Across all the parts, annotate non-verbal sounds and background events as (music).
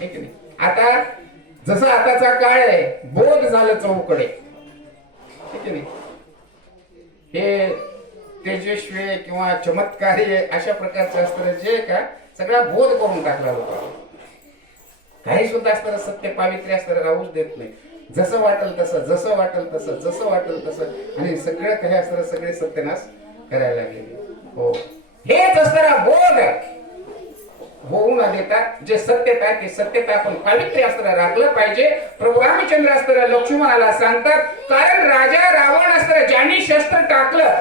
है आता जसं आताचा काळ आहे बोध झालं चौकडे. ठीक नाही हे तेजस्वी किंवा चमत्कारी अशा प्रकारचे अस्त्र जे का सगळा बोध करून टाकला होता. काही सुद्धा असतं सत्य पावित्र्य असतं राहूच देत नाही. जसं वाटल तसं जसं वाटल तसं जसं वाटल तसं. आणि सगळं काही असताना सगळे सत्यनाश करायला लागले. हो. हेच असताना बोध होऊ न देता जे सत्यता आहे ते सत्यता आपण पावित्र्य असताना राखलं पाहिजे. प्रभू रामचंद्र असताना लक्ष्मणाला सांगतात कारण राजा रावण असताना ज्यांनी शस्त्र टाकलं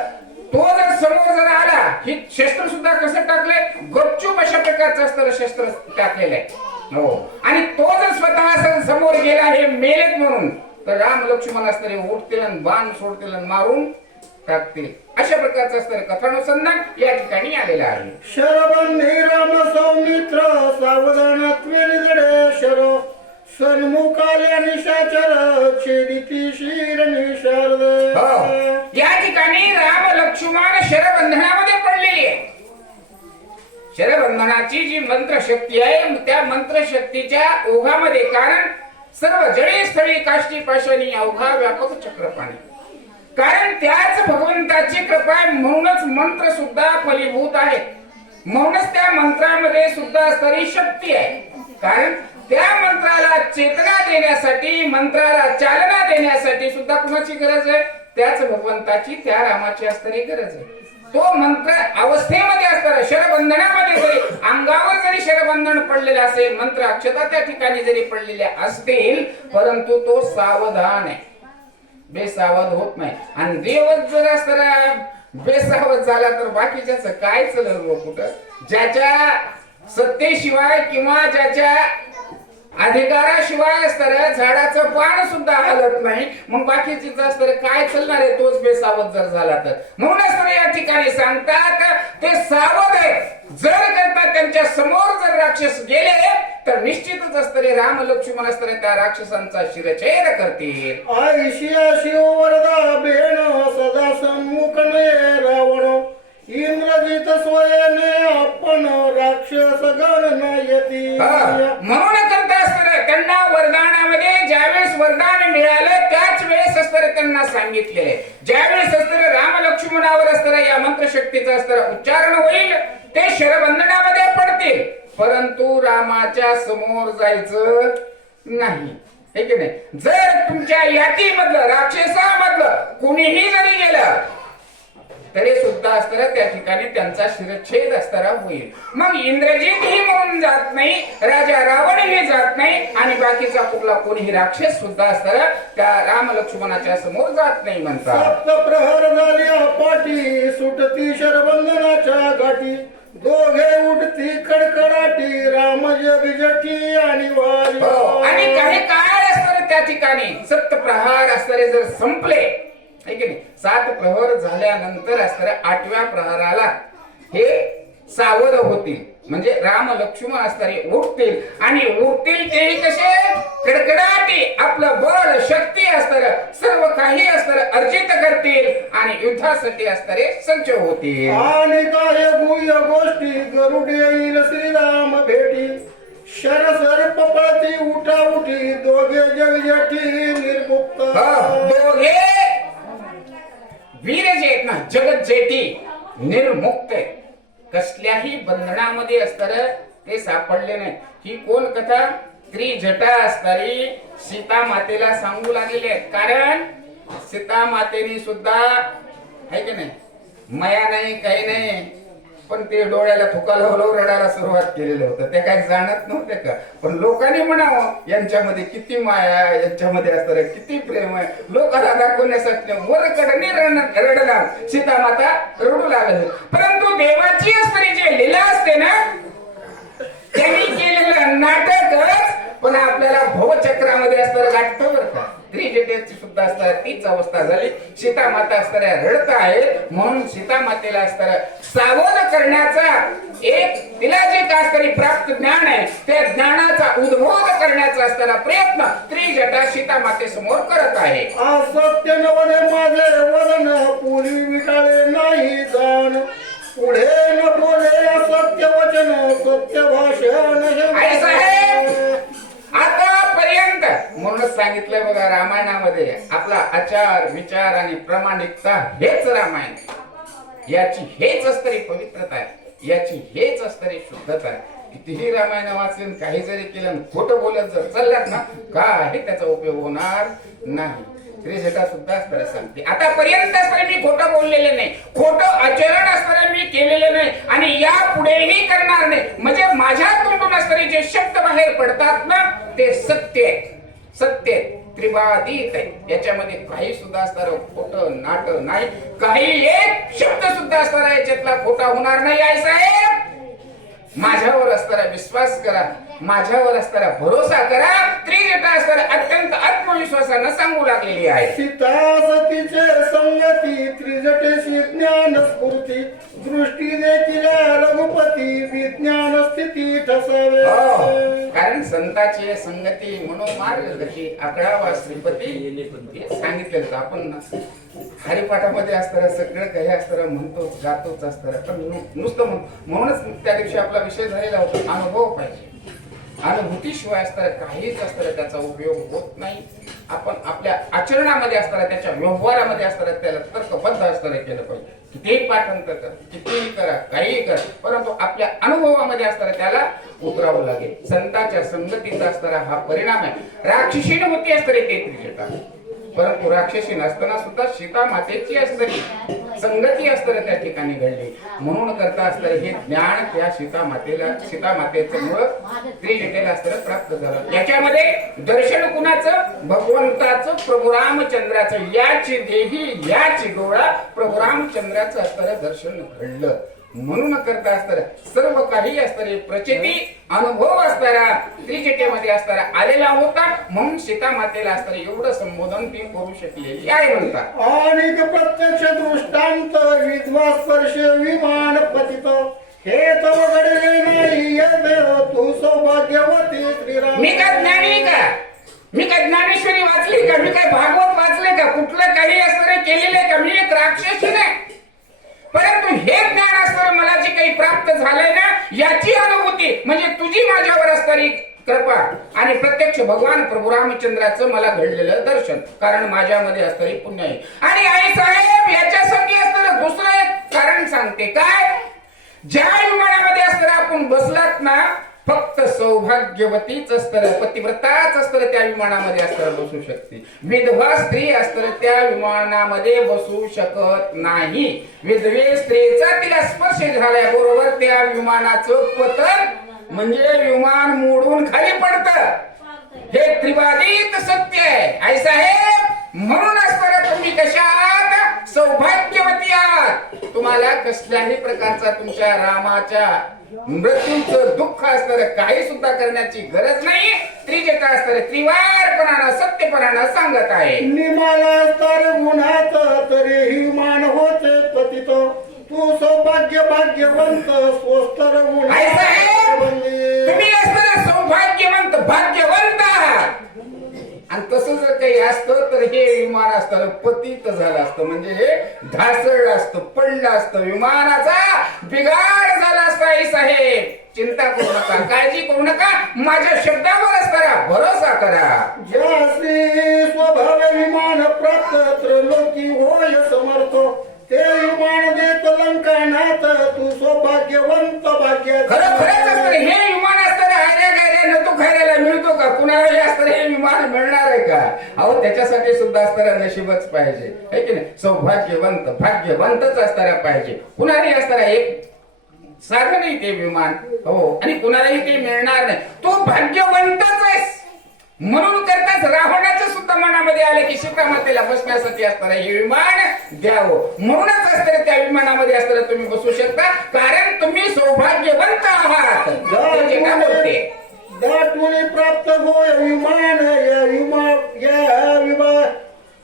तो जर समोर जर आला हे शस्त्र सुद्धा कसं टाकलंय? गपचूप अशा प्रकारचं असताना शस्त्र टाकलेलं आहे हो. आणि तो जर स्वतः समोर गेला हे मेलेत म्हणून तर राम लक्ष्मण असताना उठतील बाण सोडतील मारून टाकतील अशा प्रकारचं असतं कथानुसंधान या ठिकाणी आलेलं आहे. शरबंधी राम सौमित्र सावधानत्वे निजडे शर सन्मुखाल्या निशाचर छेदिती शिर निशारद. हो. या ठिकाणी राम लक्ष्मण शरबंधनामध्ये पडलेली आहे. शरबंधनाची जी मंत्रशक्ती आहे त्या मंत्रशक्तीच्या ओघामध्ये कारण सर्व जळी स्थळी काष्टी पाशानी अवघा व्यापक चक्रपाणी. कारण त्याच भगवंताची कृपा म्हणूनच मंत्र सुद्धा फलीभूत आहे. म्हणूनच त्या मंत्रामध्ये सुद्धा तरी शक्ती आहे. कारण त्या मंत्राला चेतना देण्यासाठी मंत्राला चालना देण्यासाठी सुद्धा कुणाची गरज आहे? त्याच भगवंताची त्या रामाची असणारी गरज आहे. तो मंत्र अवस्थेमध्ये असताना शरबंधनामध्ये जरी अंगावर जरी शरबंधन पडलेलं असेल मंत्र अक्षता त्या ठिकाणी जरी पडलेल्या असतील परंतु तो सावधान आहे. बेसावध होत नाही. आणि देवच जर असताना बेसावध झाला तर बाकीच्याच काय चल कुठं? ज्याच्या सत्तेशिवाय किंवा ज्याच्या अधिकाराशिवाय असताना झाडाचं पान सुद्धा हलत नाही. मग बाकीचीच असताना काय चालणार आहे तोच बेसावध जर झाला तर? म्हणूनच तर या ठिकाणी सांगतात ते सावध आहे जर करता त्यांच्यासमोर जर राक्षस गेले तर निश्चितच असतरे राम लक्ष्मण असतरे त्या राक्षसांचा शिरछेद करतील. आयशिया शिव वरदा बेण सदा सन्मुख ने रावण. इंद्रजित स्वयने आपण राक्षस गण येती. म्हणून करता त्यांना वरदानामध्ये ज्यावेळेस वरदान मिळालं त्याच वेळेस असतं त्यांना सांगितले. ज्यावेळेस असतं राम लक्ष्मणावर असतं या मंत्रशक्तीचं असतं उच्चारण होईल ते शरबंधनामध्ये पडतील. परंतु रामाच्या समोर जायचं नाही. हे की नाही? जर तुमच्या यातीमधलं राक्षसामधलं कुणीही जरी गेलं तरी सुद्धा असताना त्या ठिकाणी त्यांचा शिरच्छेद असताना होईल. मग इंद्रजित ही म्हणून जात नाही राजा रावण ही जात नाही आणि बाकीचा कुठला कोणीही राक्षस सुद्धा असताना त्या राम लक्ष्मणाच्या समोर जात नाही म्हणतात प्रहर झाल्या पाठी सुटती शरबंधनाच्या गाठी. दोघे उठती कडकडाटी राम जगजटी आणि वाली हो, आणि काही काळ असताना त्या ठिकाणी सप्त प्रहार असणारे जर संपले है की नाही? सात प्रहर झाल्यानंतर असणाऱ्या आठव्या प्रहाराला हे सावध होतील. म्हणजे राम लक्ष्मण असणारे उठतील. आणि उठतील तेही कसे? कडकडाटी. आपलं बळ शक्ती असणार सर्व काही असणार अर्जित करतील. आणि युद्धासाठी असणारे सज्ज होतील. आणि काय गुह्य गोष्टी गरुड येईल श्रीराम भेटी. शर सर्प उठा उठी दोघे जगजटी निर्मुक्त दोघे वीर जे आहेत ना जगत जेती निर्मुक्त कसल्याही बंधनामध्ये असताना ते सापडले नाही ही कोण कथा? त्रिजटा असणारी सीता मातेला सांगू लागलेली आहे कारण सीता मातेने सुद्धा आहे की नाही? मया नाही काही नाही. पण ते डोळ्याला थुका लावलं रडायला सुरुवात केलेलं होतं. ते काही जाणत नव्हते का? पण लोकांनी म्हणावं यांच्यामध्ये किती माया आहे, यांच्यामध्ये असणार किती प्रेम आहे? लोकांना दाखवण्यासाठी वरकडने रडणार. सीता माता रडू लागले. परंतु देवाची असणारी जे लीला असते ना त्यांनी केलेलं नाटकच पण आपल्याला भवचक्रामध्ये असणारं गाठतं बरं का? त्रिजटेची सुद्धा तीच अवस्था झाली. सीता माता असणाऱ्या रडत आहे म्हणून सीता मातेला सावध करण्याचा एक तिला जे काय असणारी प्राप्त ज्ञान आहे त्या ज्ञानाचा उद्बोध करण्याचा असणारा प्रयत्न त्रिजटा सीता मातेसमोर करत आहे. असत्य नवने माझे वदन पूर्वी विटाळे नाही जाण. पुढे न बोले असत्य वचन सत्य भाषण आतापर्यंत म्हणूनच सांगितलंय बघा रामायणामध्ये आपला आचार विचार आणि प्रामाणिकता हेच रामायण याची हेच असतरी पवित्रता आहे. याची हेच असतरी शुद्धता आहे. कितीही रामायण वाचलं काही जरी केलं खोटं बोलत जर चालल्यात ना काही त्याचा उपयोग होणार नाही. त्रिजटा सुद्धा असताना सांगते. आतापर्यंत असताना मी खोटं बोललेलं नाही. खोटं आचरण असताना मी केलेलं नाही. आणि या पुढेही करणार नाही. म्हणजे माझ्या तोंडून असताना जे शब्द बाहेर पडतात ना ते सत्य आहेत. सत्य आहेत. त्रिवादीत आहे याच्यामध्ये काही सुद्धा असणार खोटं नाट नाही. काही एक शब्द सुद्धा असणार याच्यातला खोटा होणार नाही. आहे साहेब! माझ्यावर असणारा विश्वास करा. माझ्यावर असणारा भरोसा करा. त्रिजटा असणारा अत्यंत आत्मविश्वासानं सांगू लागलेली आहे. सीता सतीचे संगती त्रिजटेशी ज्ञान स्फूर्ती दृष्टी देखील रघुपती विज्ञान स्थिती ठसावे. हो, कारण संताची संगती म्हणून मार्गदर्शी अकरावा श्रीपती सांगितलेलं आपण हरिपाठामध्ये असताना सगळं काही असताना म्हणतोच गातोच असताना पण नुसतं म्हणूनच त्या दिवशी आपला विषय झालेला होता अनुभव पाहिजे. अनुभूतीशिवाय असताना काहीच असताना त्याचा उपयोग होत नाही. आपण आपल्या आचरणामध्ये असताना त्याच्या व्यवहारामध्ये असताना त्याला तर्कबद्ध असताना केलं पाहिजे. कितीही पाठांतर करा कितीही करा काहीही करा परंतु आपल्या अनुभवामध्ये असताना त्याला उतरावं लागेल. संतांच्या संगतीचा असताना हा परिणाम आहे. राक्षसीन होती असताना ते त्रिजटा परंतु राक्षसी नसताना सुद्धा सीता मातेची असणारी संगती असताना त्या ठिकाणी घडली. म्हणून करता असतं हे ज्ञान त्या सीता मातेला सीता मातेचं मुळ त्रिजटेला असताना प्राप्त झालं. याच्यामध्ये दर्शन कुणाचं? भगवंताचं प्रभू रामचंद्राचं. याची देही याची गोळा प्रभू रामचंद्राचं असताना दर्शन घडलं. म्हणून करता असताना सर्व काही असणारे प्रचिती अनुभव असणारा त्रिजटेमध्ये असणारा आलेला होता म्हणून सीता मातेला असणारे एवढं संबोधन ती करू शकलेली आहे म्हणतात आणि प्रत्यक्ष दृष्टांत विद्वा स्पर्श विमान पतित. हे तव घडले नाही देव तू सौभाग्यवती श्रीराम. मी काय ज्ञानी का? मी काय ज्ञानेश्वरी वाचली का? मी काय भागवत वाचले का? कुठलं काही असणारे केलेले का? मी एक राक्षसी नाही. परंतु हे ज्ञान असताना मला जे काही प्राप्त झालंय ना याची अनुभूती म्हणजे तुझी माझ्यावर असणारी कृपा आणि प्रत्यक्ष भगवान प्रभू रामचंद्राचं मला घडलेलं दर्शन कारण माझ्यामध्ये असणारी पुण्य आहे. आणि आई साहेब याच्यासाठी असणारं दुसरं एक कारण सांगते काय? ज्या विमानामध्ये असताना आपण बसलात ना फक्त सौभाग्यवतीच असतं पतिव्रताच असतं त्या विमानामध्ये असतं बसू शकते. विधवा स्त्री असतं त्या विमानामध्ये बसू शकत नाही. विधवे स्त्रीचा तिला स्पर्श झाल्याबरोबर त्या विमानाचं पतन म्हणजे विमान मोडून खाली पडतं. हे त्रिवादीत सत्य आहे. आई साहेब म्हणून असताना तुम्ही कशा आहात सौभाग्यवती आहात? तुम्हाला कसल्याही प्रकारचा तुमच्या रामाच्या मृत्यूचं दुःख असणारं काही सुद्धा करण्याची गरज नाही. त्रिजटा असणारे त्रिवारपणानं सत्यपणानं सांगत आहे. निमाला तर गुणात तरीही मान होते पतित. तू सौभाग्य भाग्यवंत स्वस्तर गुण तुम्ही असताना सौभाग्यवंत भाग्यवंत. आहात आणि तसं जर काही असतं तर हे विमान असतं पतित झालं असतं. म्हणजे हे ढासळलं असतं पडलं असतं. विमानाचा बिघाड झाला असता आई साहेब. चिंता करू नका काळजी करू नका. माझ्या शब्दावरच करा भरोसा करा. ज्यासी स्वभाव विमान प्राप्त त्रैलोकी होय समर्थ. ते विमान देत लंकानाथ तू सौभाग्यवंत भाग्य खरं खरंच असतं हे विमान असतं हायऱ्या गायऱ्या न तो खायला मिळतो का कुणाला हे असतं हे विमान मिळणार आहे का अहो त्याच्यासाठी सुद्धा असताना नशीबच पाहिजे. है की नाही? सौभाग्यवंत भाग्यवंतच असताना पाहिजे. कुणालाही असताना एक साधन नाही ते विमान हो आणि कुणालाही ते मिळणार नाही. तो भाग्यवंतच आहेस. म्हणून करताच रावणाचं सुद्धा मनामध्ये आले की सीतामातेला बसण्यासाठी असताना हे विमान द्यावं. म्हणूनच असताना त्या विमानामध्ये असताना तुम्ही बसू शकता. कारण तुम्ही सौभाग्यवंत आहात. दाटुनी प्राप्त होय विमान या विमान या विमान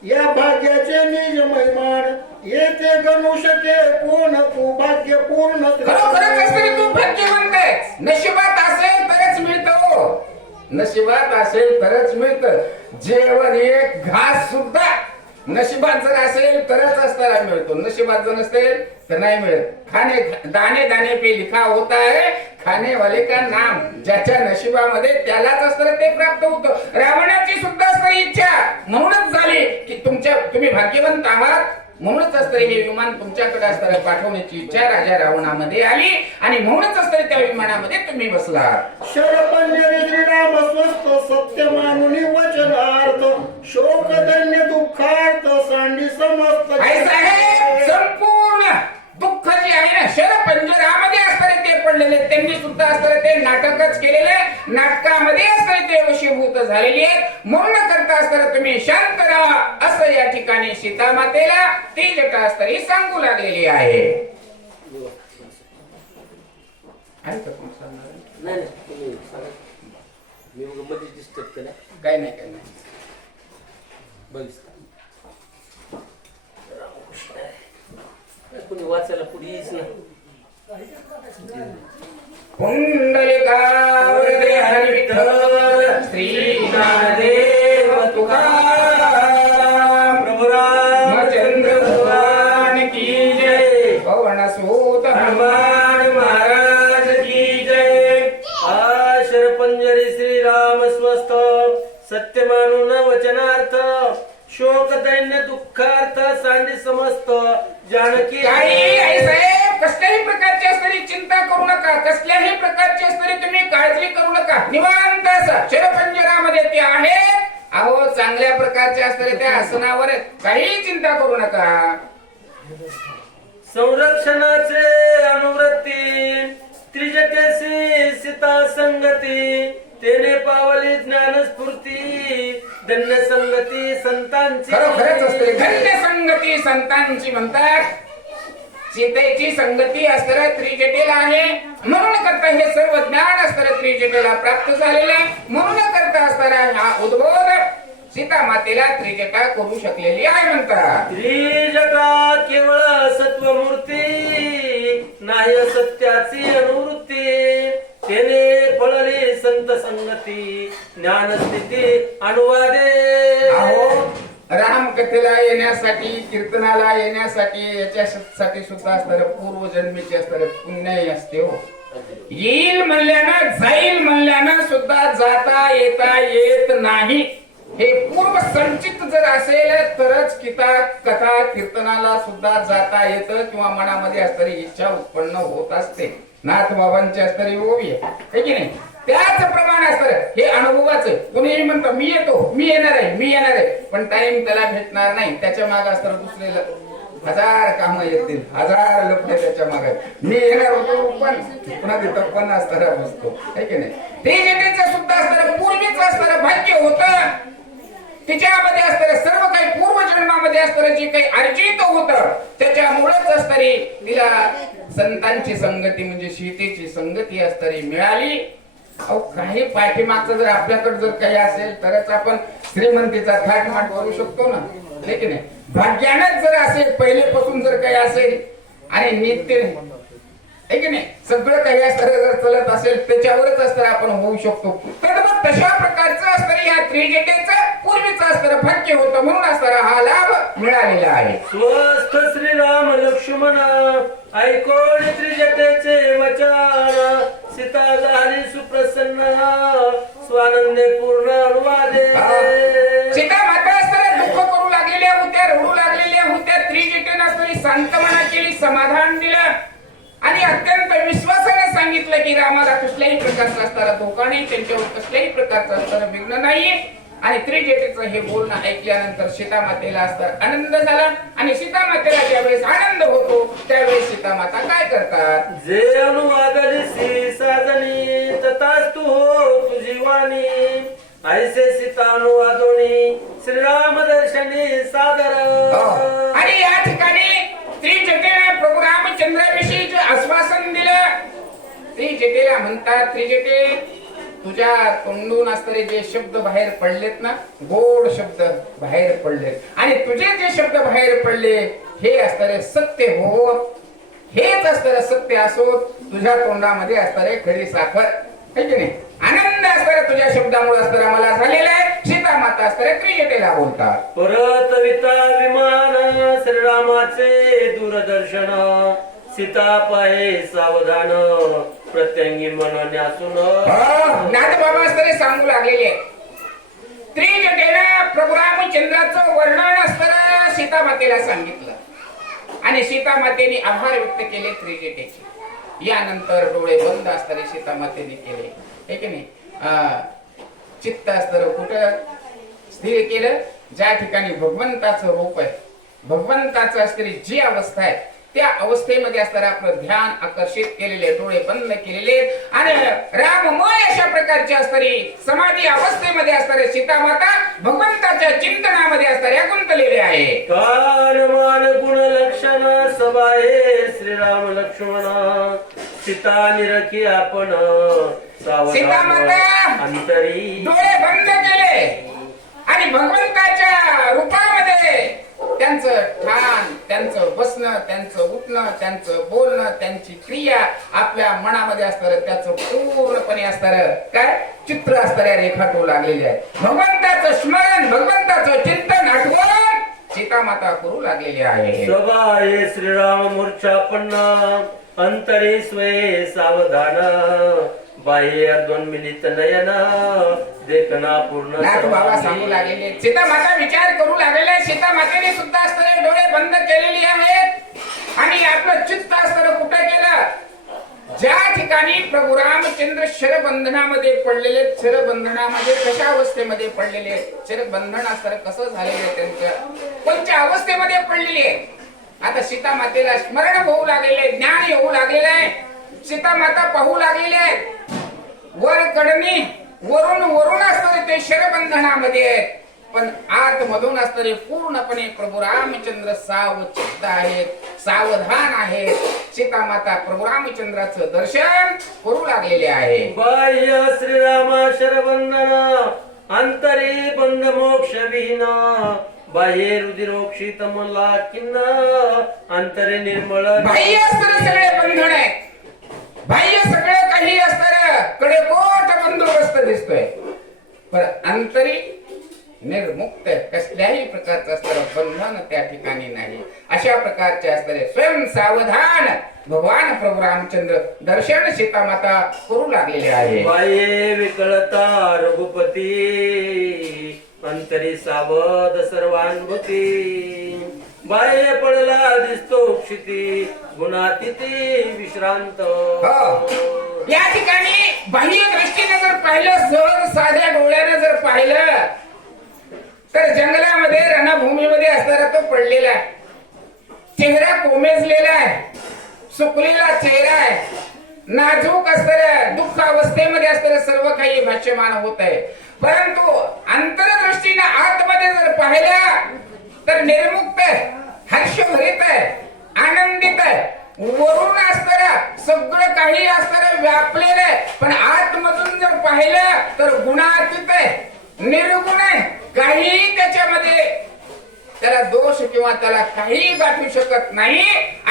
या भाग्याचे निज महिमान येथे गणू शके कोण तू भाग्य पूर्ण तू भाग्यवंत आहेस नशिबात असेल तरच मिळतो. नशिबात असेल तरच मिळत. जेवण एक घास सुद्धा. नशिबात जर असेल तरच असताना मिळतो. नशिबात जर नसेल तर नाही मिळत. खाणे दाणे दाणे पे लिखा होता है खाने वाले का नाम ज्याच्या नशिबामध्ये त्यालाच असतं ते प्राप्त होतं. रावणाची सुद्धा असतं इच्छा म्हणूनच झाली की तुमच्या तुम्ही भाग्यवंत आहात म्हणूनच असतं हे विमान तुमच्याकडे असतं पाठवण्याची इच्छा राजा रावणामध्ये आली आणि म्हणूनच असतं त्या विमानामध्ये तुम्ही शरपंजरी श्रीराम स्वस्त सत्य मानुनी वचनार्थ शोक धन्य दुःखार्थ सांडी समस्त संपूर्ण दुःख जे आहे ना शरपंजरामध्ये असणारे ते पडलेले. त्यांनी सुद्धा असणारे ते नाटकच केलेले आहे. नाटकामध्ये असणारे ते वशीभूत झालेले आहेत. म्हणून करता असताना तुम्ही शांत राहा. असं या ठिकाणी सीता मातेला ती जटा असताना सांगू लागलेली आहे. काय नाही काय नाही बघितलं वाचायला पुढे येईच ना श्री तुकाराम भगवान की जय पवन सूत हनुमान महाराज की जय शरपंजरी श्रीराम स्वस्त सत्य मानून वचनार्थ शोक दैन्य दुःखार्थ सांडी समस्त जानकी काही आई साहेब कसल्याही प्रकारची असणारी चिंता करू नका. कसल्याही प्रकारची असणारी तुम्ही काळजी करू नका. निवांत असा शरपंजरामध्ये ते आहेत. अहो चांगल्या प्रकारचे असणारे त्या आसनावर आहेत. काहीही चिंता करू नका. संरक्षणाचे अनुवृत्ती त्रिजटेसी सीता संगती तेने पावली ज्ञान स्फूर्ती धन्य संगती संतांची खरोखरच असते धन्य संगती संतांची म्हणतात. सीतेची संगती असणाऱ्या त्रिजटेला आहे. म्हणून करता हे सर्व ज्ञान असणाऱ्या त्रिजटेला प्राप्त झालेलं आहे. म्हणून करता असणारा हा उद्बोध सीता मातेला त्रिजटा करू शकलेली आहे म्हणतात त्रिजटा केवळ सत्वमूर्ती नाही सत्याची अनुवृत्ती. तेने फळली संत संगती ज्ञान स्थिती अनुवादे. अहो रामकथेला येण्यासाठी कीर्तनाला येण्यासाठी याच्यासाठी सुद्धा असणारं पूर्वजन्मीचे असणारं पुण्य असते हो. येईल म्हणल्यानं जाईल म्हणल्यानं सुद्धा जाता येता येत नाही. हे पूर्व संचित जर असेल तरच किता कथा कीर्तनाला सुद्धा जाता येतं किंवा मनामध्ये असणारी इच्छा उत्पन्न होत असते. नाथ बाबांची असणारी ओवी आहे. की नाही? त्याच प्रमाणे असतं. हे अनुभवाचं कोणीही म्हणतो मी येतो मी येणार आहे मी येणार आहे. पण टाइम त्याला भेटणार नाही. त्याच्यामागे असतं दुसरे हजार काम येतील. हजार लपडे त्याच्यामागे. मी येणार होतो पण पुन्हा तिथं पण असताना बसतो है की नाही? ते नेत्याचं सुद्धा असणार पूर्वीच असणार भाग्य होतं. तिच्यामध्ये असणारे सर्व काही पूर्वजन्मामध्ये असणारे जे काही अर्जित होत त्याच्यामुळेच असतरी तिला संतांची संगती म्हणजे सीतेची संगती असतरी मिळाली. अहो काही पाठीमागचं जर आपल्याकडे जर काही असेल तरच आपण श्रीमंतीचा थाटमाट करू शकतो ना? की नाही? भाग्यानच जर असेल पहिलेपासून जर काही असेल आणि नित्य है की नाही? सगळं काही असतं जर चलत असेल त्याच्यावरच असतं आपण होऊ शकतो. तर मग तशा प्रकारचं असतं या त्रिजेटेचं पूर्वीचं असतं भाग्य होतं म्हणून असणारा हा लाभ मिळालेला आहे. स्वस्थ श्रीराम लक्ष्मण ऐकोण त्रिजटेचे वचन सीता झाली सुप्रसन्न स्वानंदे पूर्ण अनुवादे. सीता माता असताना दुःख करू लागलेल्या होत्या रडू लागलेल्या होत्या त्रिजेटेन असताना शांतमना केली समाधान दिलं. आणि अत्यंत विश्वासाने सांगितलं की रामाला कुठल्याही प्रकारचा असणारा धोका नाही त्यांच्यावर कसल्याही प्रकारचा असणारा विघ्न नाही. आणि त्रिजेटेचं हे बोलणं ऐकल्यानंतर सीतामातेला असता आनंद झाला. आणि सीतामातेला ज्यावेळेस आनंद होतो त्यावेळेस सीतामाता काय करतात? जे अनुवादली साजनी तू हो तुझी वाणी. ऐसे सीता अनुवादोनी श्रीराम दर्शनी सादर. हो. आणि या ठिकाणी त्रिजटेने प्रभू रामचंद्राविषयी जे आश्वासन दिलं त्रिजटेला म्हणतात त्रिजटे तुझ्या तोंडून असणारे जे शब्द बाहेर पडलेत ना गोड शब्द बाहेर पडलेत. आणि तुझे जे शब्द बाहेर पडले हे असणारे सत्य हो. हेच असणारे सत्य असो तुझ्या तोंडामध्ये असणारे खरी साखर. नाही आनंद असणारा तुझ्या शब्दामुळे असणारा मला झालेला आहे. सीता माता असणारे त्रिजटेला बोलतात. परत विता विमान श्रीरामाचे दूरदर्शन. सीता पाहे सावधान प्रत्यंगी मन न्यासून. नाथ बाबा तरी सांगू लागलेले. त्रिजटेनं प्रभू रामचंद्राचं वर्णन असताना सीता मातेला सांगितलं. आणि सीता मातेने आभार व्यक्त केले त्रिजटेचे. यानंतर डोळे बंद असताना सीतामातेने केले. हे की नाही? अं, चित्त असतं कुठं स्थिर केलं? ज्या ठिकाणी भगवंताचं रूप आहे. भगवंताचं असलेली जी अवस्था आहे त्या अवस्थेमध्ये असताना आपलं ध्यान आकर्षित केलेले डोळे बंद केलेले आणि राममय अशा प्रकारची असणारी समाधी अवस्थेमध्ये असणारे सीता माता भगवंताच्या चिंतनामध्ये असणाऱ्या गुंतलेले आहे. कान मान गुण लक्षण सबाहे श्रीराम लक्ष्मण सीता निरखी आपण सीता माता अंतरी. डोळे बंद केले आणि भगवंताच्या रूपामध्ये त्यांचं ठाण त्यांचं बसणं त्यांचं उठणं त्यांचं बोलणं त्यांची क्रिया आपल्या मनामध्ये असणार त्याचं पूर्णपणे असणार काय? चित्र असणाऱ्या रेखाटू लागलेले आहे भगवंताचं स्मरण भगवंताचं चिंतन आठवण सीता माता करू लागलेली आहे. सबाहे श्रीराम मूर्छा पन्ना अंतरे स्वये सावधान. बाह्य दोन मिलित नयन देखना पूर्ण नाथ बाबा सांगू लागलेले आहेत. सीता माता विचार करू लागलेले आहेत. सीता मातेने सुद्धा असणारे डोळे बंद केलेले आहेत आणि आपलं चित्त असणारं कुठं केलं ज्या ठिकाणी प्रभू रामचंद्र शरबंधनामध्ये पडलेले शरबंधनामध्ये कशा अवस्थेमध्ये पडलेले आहेत? शरबंधन असताना कसं झालेलं आहे त्यांच्या कोणत्या अवस्थेमध्ये पडलेली आहे आता सीता मातेला स्मरण होऊ लागलेले ज्ञान येऊ लागलेलं आहे सीता माता पाहू लागलेले आहेत. वर कडणी वरून वरून असणारे ते शरबंधनामध्ये. आहेत पण आतमधून असणारे पूर्णपणे प्रभू रामचंद्र सावचित्त आहेत सावधान आहेत. सीता माता प्रभू रामचंद्राचं दर्शन करू लागलेले आहे. बाह्य श्रीराम शरबंधन अंतरी बंद मोक्ष विहीन बाह्य रुधिरोक्षित मला किन्न अंतरे निर्मळ बाह्य असणारे सगळे बंधन आहेत. बाह्य सगळं काही असणार. कडेकोट बंदोबस्त दिसतोय. पण अंतरी निर्मुक्त कसल्याही प्रकारचं असणारं बंधन त्या ठिकाणी नाही. अशा प्रकारचे असणारे स्वयं सावधान भगवान प्रभू रामचंद्र दर्शन सीतामाता करू लागलेले आहे. बाह्ये विकळता रघुपती अंतरी सावध सर्वानुभूती. बाह्य पडला दिसतो क्षिती. गुणातिथी विश्रांत. हो. या ठिकाणी बाह्य दृष्टीने जर पाहिलं सहज साध्या डोळ्याने जर पाहिलं तर जंगलामध्ये रणभूमीमध्ये असणारा तो पडलेला आहे. चेहरा कोमेजलेला आहे. सुकलेला चेहरा आहे. नाजूक असणाऱ्या दुःख अवस्थेमध्ये असणारं सर्व काही भाष्यमान होत आहे. परंतु अंतरदृष्टीने आतमध्ये जर पाहिल्या तर निर्मुक्त आहे हर्षभरित आहे आनंदित आहे. वरून असणारं सगळं काही असणारं व्यापलेलं आहे. पण आतमधून जर पाहिलं तर गुणातीत आहे निर्गुण आहे. काही त्याच्यामध्ये त्याला दोष किंवा त्याला काही गाठू शकत नाही.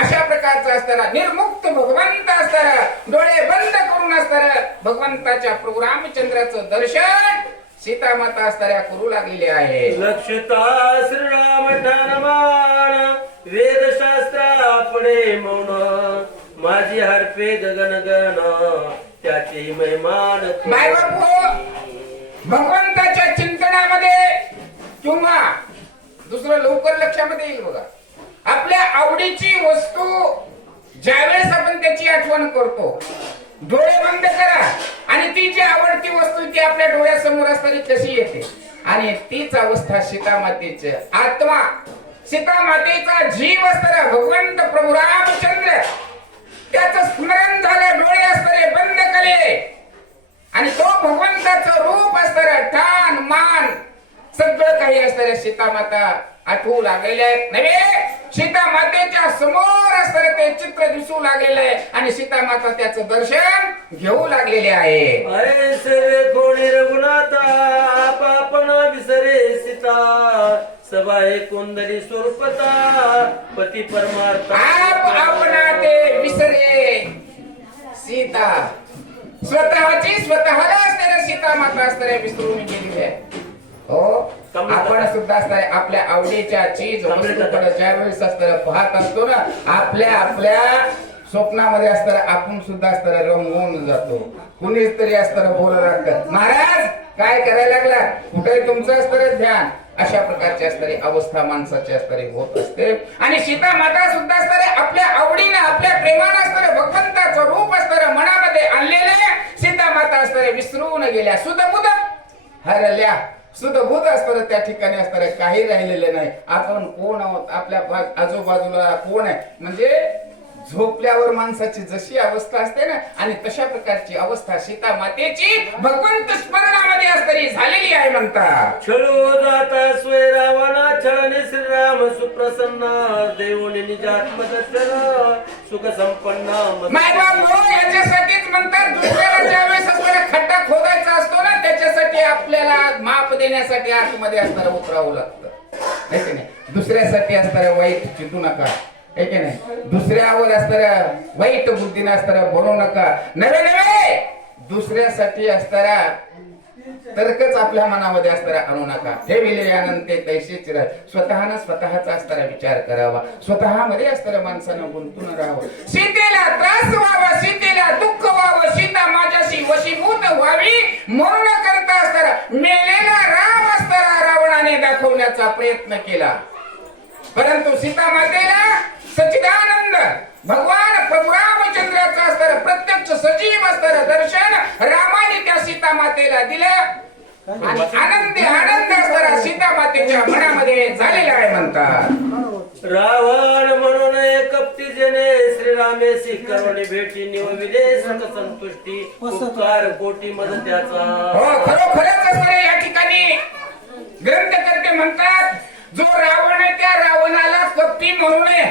अशा प्रकारचं असताना निर्मुक्त भगवंत असताना डोळे बंद करून असताना भगवंताच्या प्रभू रामचंद्राचं दर्शन सीतामाता असताना करू लागलेले आहे लक्षता श्रीराम ठाणमान वेदशास्त्रा पुढे मौन. माझी हरपे गगन गण त्याची महिमान माय बापू भगवंताच्या चिंतनामध्ये किंवा दुसरं लवकर लक्षामध्ये येईल बघा. आपल्या आवडीची वस्तू ज्यावेळेस आपण त्याची आठवण करतो डोळे बंद करा. आणि ती जी आवडती वस्तू ती आपल्या डोळ्यासमोर असताना कशी येते? आणि तीच अवस्था सीतामातेची. आत्मा. सीतामातेचा जीव असताना भगवंत प्रभू रामचंद्र. त्याच स्मरण झालं डोळे असताना बंद केले. आणि तो भगवंताचं रूप असताना ठाण मान सगळं काही असणाऱ्या सीतामाता. आठवू लागलेले आहेत नव्हे सीता मातेच्या समोर असणारे ते चित्र दिसू लागलेलं आहे. आणि सीतामाता त्याचं दर्शन घेऊ लागलेले आहे. कोणी रघुनाथा आपण विसरे सीता. सबाहे कोंदरी स्वरूपता पती परमार्थ. आप आपणा ते विसरे सीता. स्वतःची स्वतःला असणाऱ्या सीता माता असणाऱ्या विसरून गेलेली आहे. हो? आपण सुद्धा आपल्या आवडीच्या चीज वस्तूकडे ज्या वेळेस असणाऱ्या पाहत असतो ना आपल्या आपल्या स्वप्नामध्ये असताना आपण सुद्धा असताना रंगवून जातो. कुणीच तरी असताना बोलायला लागतं. महाराज काय करायला लागला? कुठे तुमचं असतं ध्यान. अशा प्रकारची असणारी अवस्था माणसाची असणारी होत असते. आणि सीता माता सुद्धा असणारे आपल्या आवडीनं आपल्या प्रेमानं असणारे भगवंताचं रूप असणारं मनामध्ये आणलेले सीता माता असणारे विसरून गेल्या. सुदबुद हरल्या. सुदबुद असतं त्या ठिकाणी असणारे काही राहिलेले नाही. आपण कोण आहोत? आपल्या आजूबाजूला कोण आहे? म्हणजे झोपल्यावर माणसाची जशी अवस्था असते ना आणि तशा प्रकारची अवस्था सीता मातेची भगवंत स्मरणामध्ये असणारी म्हणतात छळो जाता रावणा छळने श्रीराम सुप्रसन्न. देऊन निजात्मदर्शन सुख संपन्न याच्यासाठीच म्हणतात दुसऱ्याला ज्यावेळेस आपल्याला खड्डा खोदायचा असतो ना त्याच्यासाठी आपल्याला माप देण्यासाठी आतमध्ये असणारं उतरावं लागतं. है की नाही? दुसऱ्यासाठी असणारं वाईट चितू नका. है की नाही? दुसऱ्यावर असणाऱ्या वाईट बुद्धीने असणाऱ्या बनवू नका. नवे नवे दुसऱ्यासाठी असणारा तर्कच आपल्या मनामध्ये असणारा आणू नका. हे विलयानंतर आनंद तैसेच स्वतःनं स्वतःचा असणारा विचार करावा. स्वतःमध्ये असणाऱ्या माणसानं गुंतून राहावं. सीतेला त्रास व्हावा सीतेला दुःख व्हावं. सीता माझ्याशी वशीभूत व्हावी. म्हणून करता असताना मेलेला राम असताना रावणाने दाखवण्याचा प्रयत्न केला. परंतु सीता मातेला सचिदानंद भगवान प्रभू रामचंद्राचा असणारं प्रत्यक्ष सजीव असणारं दर्शन सीता मातेला दिलं आणि आनंदी आनंद असणारा सीता मातेच्या मनामध्ये झालेला आहे म्हणतात. रावण म्हणून कप्ती जेने श्रीरामेशी करुणी भेटी निवविले सुख संतुष्टी उपकार कोटी मद त्याचा. हो खरोखरच असणारे या ठिकाणी. ग्रंथकर्ते म्हणतात जो रावण आहे त्या रावणाला कपटी म्हणू नये.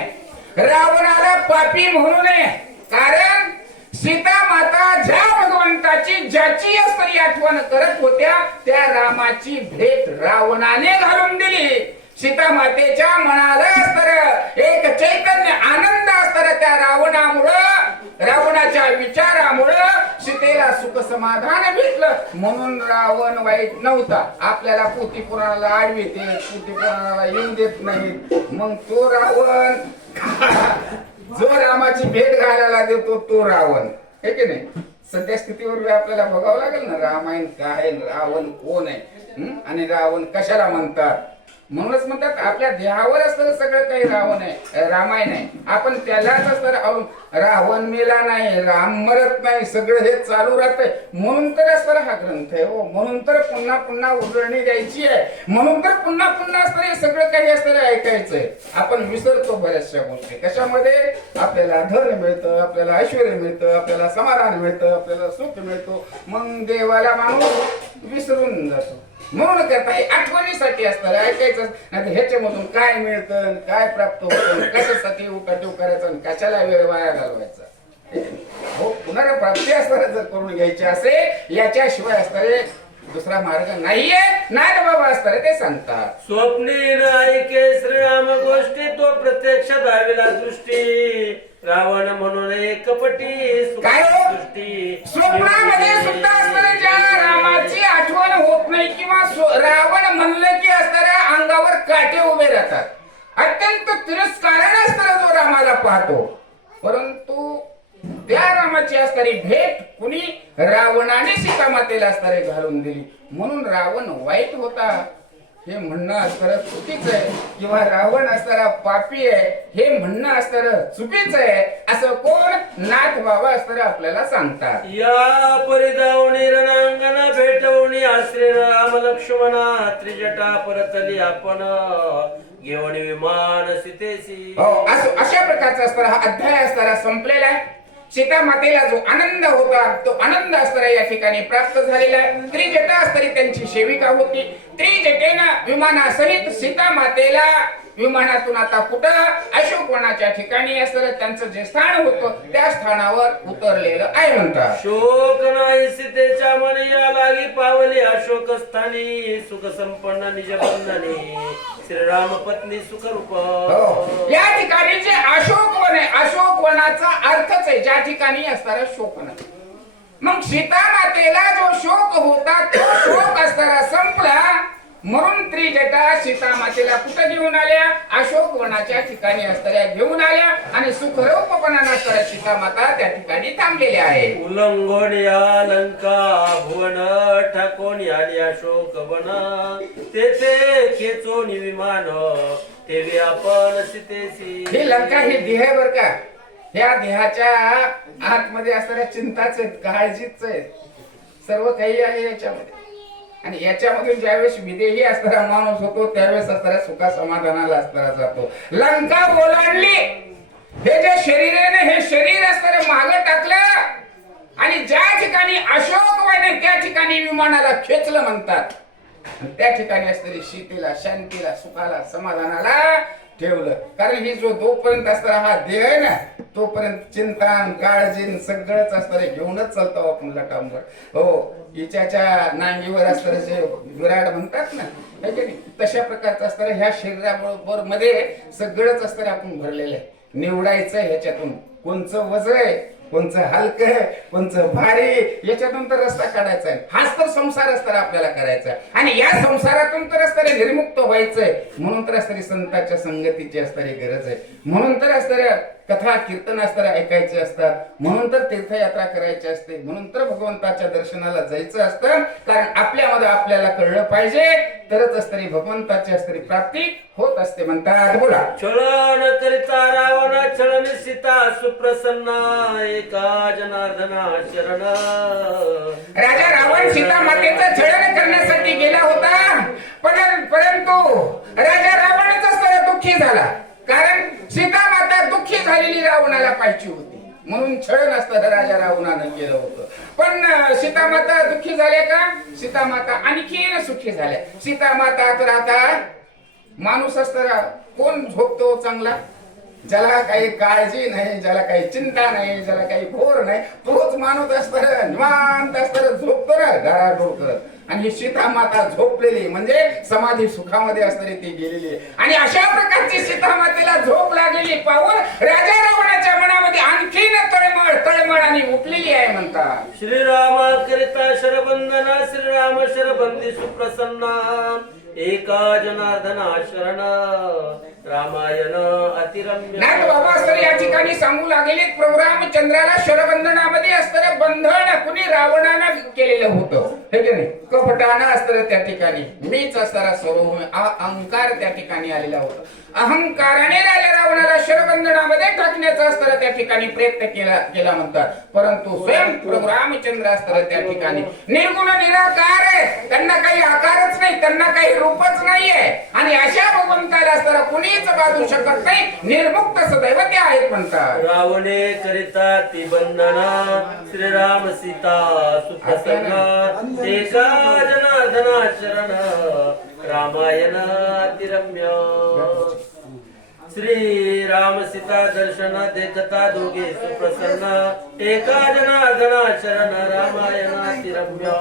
रावणाला पापी म्हणू नये. कारण सीता माता ज्या भगवंताची ज्याची असणारी आठवण करत होत्या त्या रामाची भेट रावणाने घालून दिली. सीता मातेच्या मनाला असतर एक चैतन्य आनंद असतर त्या रावणामुळं रावणाच्या विचारामुळं सीतेला सुख समाधान भेटलं. म्हणून रावण वाईट नव्हता. आपल्याला पोथी पुराणाला आडविते पोथी पुराणाला येऊ देत नाही मग तो रावण (laughs) जो रामाची भेट घालायला देतो तो रावण. हे की नाही? सध्या स्थितीवर बी आपल्याला बघावं लागेल ना रामायण काय रावण कोण आहे? आणि रावण कशाला म्हणतात? म्हणूनच म्हणतात आपल्या देहावर असणारं सगळं काही रावण आहे रामायण आहे. आपण त्यालाच असणार रावण मेला नाही राम मरत नाही सगळं हे चालू राहतंय. म्हणून तर असणार हा ग्रंथ आहे हो. म्हणून तर पुन्हा पुन्हा उजळणी द्यायची आहे. म्हणून तर पुन्हा पुन्हा असणार हे सगळं काही असणार ऐकायचंय आपण विसरतो बऱ्याचशा गोष्टी. कशामध्ये? आपल्याला धन मिळतं आपल्याला ऐश्वर मिळतं आपल्याला समाधान मिळतं आपल्याला सुख मिळतो. मग देवाला माणूस विसरून जातो. म्हणून करता हे आठवणीसाठी असणार ऐकायचं नाही ह्याच्यामधून काय मिळतं आणि काय प्राप्त होतं आणि कशासाठी उठाठेव करायचं आणि कशाला वेळ वाया घालवायचा. हो पुनर्प्राप्ती असणार जर करून घ्यायची असेल याच्याशिवाय असणारे दुसरा मार्ग नाहीये. नाही रे बाबा असणारे ते सांगतात. स्वप्नी ऐके श्रीराम गोष्टी तो प्रत्यक्ष दाविला दृष्टी. रावण म्हणून एक कपटी काय हो? स्वप्नामध्ये सुद्धा असणारे ज्या रामाची आठवण होत नाही किंवा स्व- रावण म्हणलं की असणाऱ्या अंगावर काटे उभे राहतात. अत्यंत तिरस्काराने असणारा जो रामाला पाहतो. परंतु त्या रामाची असणारी भेट कुणी रावणाने सीतामातेला असणारे घालून दिली. म्हणून रावण वाईट होता. हे म्हणणं असणारं चुकीच आहे. किंवा रावण असणारा पापी आहे हे म्हणणं असणारं चुकीच आहे असं कोण नाथ बाबा असणारं आपल्याला सांगतात. या परिदावणी रणांगण भेटवणी आश्रय राम लक्ष्मणा त्रिजटा परतली आपण. घेऊन विमान सीतेशी हो असं अशा प्रकारचा असणारा हा अध्याय असणारा संपलेला आहे. सीता मातेला जो आनंद होता तो आनंद असणारा या ठिकाणी प्राप्त झालेला आहे. त्रिजटा असतरी त्यांची सेविका होती. त्रिजटेनं विमानासहित सीता मातेला विमानातून आता कुठं अशोकवनाच्या ठिकाणी असणारं त्यांचं जे स्थान होतं त्या स्थानावर उतरलेलं आहे म्हणतात. शोक नाही सीतेच्या मनी या लागी पावली. अशोक स्थानी सुख संपन्न निज बंधनी श्रीराम पत्नी सुख रूप हो. या ठिकाणी जे अशोक वन आहे अशोक वनाचा अर्थच आहे ज्या ठिकाणी असणारा शोकन मग सीता मातेला जो शोक होता तो शोक असणारा संपला म्हणून त्रिजटा सीता मातेला कुठं घेऊन आल्या? अशोक वनाच्या ठिकाणी असणाऱ्या घेऊन आल्या आणि सुखरूपपणा असणाऱ्या सीता माता त्या ठिकाणी थांबलेल्या आहे उल्लंघन या लंका भुवन ठाकोन आली अशोक वन. तेथे खेचून विमान ठेवी आपण सीतेसी ही लंका ही देह आहे बर का? ह्या देहाच्या आतमध्ये असणाऱ्या चिंताच आहेत काळजीच आहेत. सर्व काही आहे याच्यामध्ये. आणि याच्यामधून ज्यावेळेस विदेही असणारा माणूस होतो त्यावेळेस असणाऱ्या सुखा समाधानाला असणारा जातो. लंका ओलांडली हे जे शरीर आहे ना हे शरीर असणारे माग टाकलं. आणि ज्या ठिकाणी अशोक वाणे त्या ठिकाणी विमानाला खेचलं म्हणतात. त्या ठिकाणी असणारी शीतेला शांतीला सुखाला समाधानाला ठेवलं. कारण ही जो जोपर्यंत असणारा हा देह आहे ना तोपर्यंत चिंता काळजी सगळंच असणार घेऊनच चालतो आपण लटांवर हो हिच्याच्या नांगीवर असणार जे विराट म्हणतात ना नाही? तशा प्रकारचं असणार ह्या शरीराबरोबरमध्ये सगळंच असणार आपण भरलेलं आहे. निवडायचं ह्याच्यातून. कोणचं वज आहे कोणचं हलकं आहे कोणचं भारी याच्यातून तर रस्ता काढायचा आहे. हाच तर संसार असताना आपल्याला करायचा. आहे. आणि या संसारातून तर असणारे निर्मुक्त व्हायचंय म्हणून तर असणारी संतांच्या संगतीची असणारी गरज आहे. म्हणून तर असणाऱ्या कथा कीर्तन असणारे ऐकायचे असतात. म्हणून तर तीर्थयात्रा करायची असते. म्हणून तर भगवंताच्या दर्शनाला जायचं असतं. कारण आपल्यामध्ये आपल्याला कळलं पाहिजे. तरच असणारी भगवंताची असणारी प्राप्ती होत असते म्हणतात. बोला. छळण करिता रावण छळण सीता सुप्रसन्न एका जनार्दना शरण. राजा रावण सीता मातेचं छळण करण्यासाठी गेला होता. पण परंतु राजा रावणच असताना दुःखी झाला. कारण सीता माता दुःखी झालेली रावणाला पाहिजे होती. म्हणून छळ नसतं राजा रावणानं केलं होतं. पण सीतामाता सीता माता दुःखी झाल्या का? सीता माता आणखीन सुखी झाल्या. सीता माता तर आता माणूस असताना कोण झोपतो चांगला? ज्याला काही काळजी नाही ज्याला काही चिंता नाही ज्याला काही भोर नाही तोच माणूस असताना निवांत असताना झोपतो ना डाळाडोळ करत. आणि सीता माता झोपलेली म्हणजे समाधी सुखामध्ये असणारी ती गेलेली आणि अशा प्रकारची सीता मातेला झोप लागलेली पाहून राजा रावणाच्या मनामध्ये आणखीन तळमळ तळमळ आणि उठलेली आहे म्हणतात. श्रीरामा करिता शरबंदना श्रीराम शरबंदी सुप्रसन्ना एका जनार्दना शरण रामायण अतिरम्य नाथ बाबा सर या ठिकाणी सांगू लागलेले प्रभू रामचंद्राला शरबंधनामध्ये असताना बंधन कुणी रावणानं केलेलं होतं. हे की नाही? कपटाना असतं त्या ठिकाणी मीच असणारा सर्व अहंकार त्या ठिकाणी आलेला होता. अहंकाराने राजा रावणाला शरबंधनामध्ये टाकण्याचा असताना त्या ठिकाणी प्रयत्न केला केला म्हणतात. परंतु स्वयं प्रभू रामचंद्र असताना त्या ठिकाणी. निर्गुण निराकार आहे. त्यांना काही आकारच नाही त्यांना काही रूपच नाहीये. आणि अशा भगवंताला असताना कुणीच बाजू शकत नाही. निर्मुक्त सदैव ते आहेत म्हणतात. रावणे करिता ती बंधना श्रीराम सीता एका जनार्दना शरण रामायणातिरम्य श्री राम सीता दर्शन देखता दोघे सुप्रसन्न। एका जनार्दना शरण रामायणातिरम्य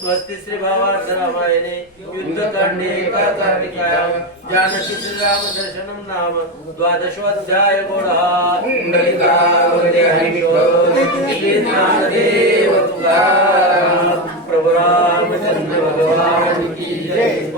स्वस्ति श्री भावार्थ रामायणे युद्धकांडे एका कार्तिकायाम जानकी श्रीराम दर्शनं नाम द्वादशोऽध्याय गोढा पुंडलिकावरदे हरिविठ्ठल श्री तुकाराम। प्रभु भगवान की जय।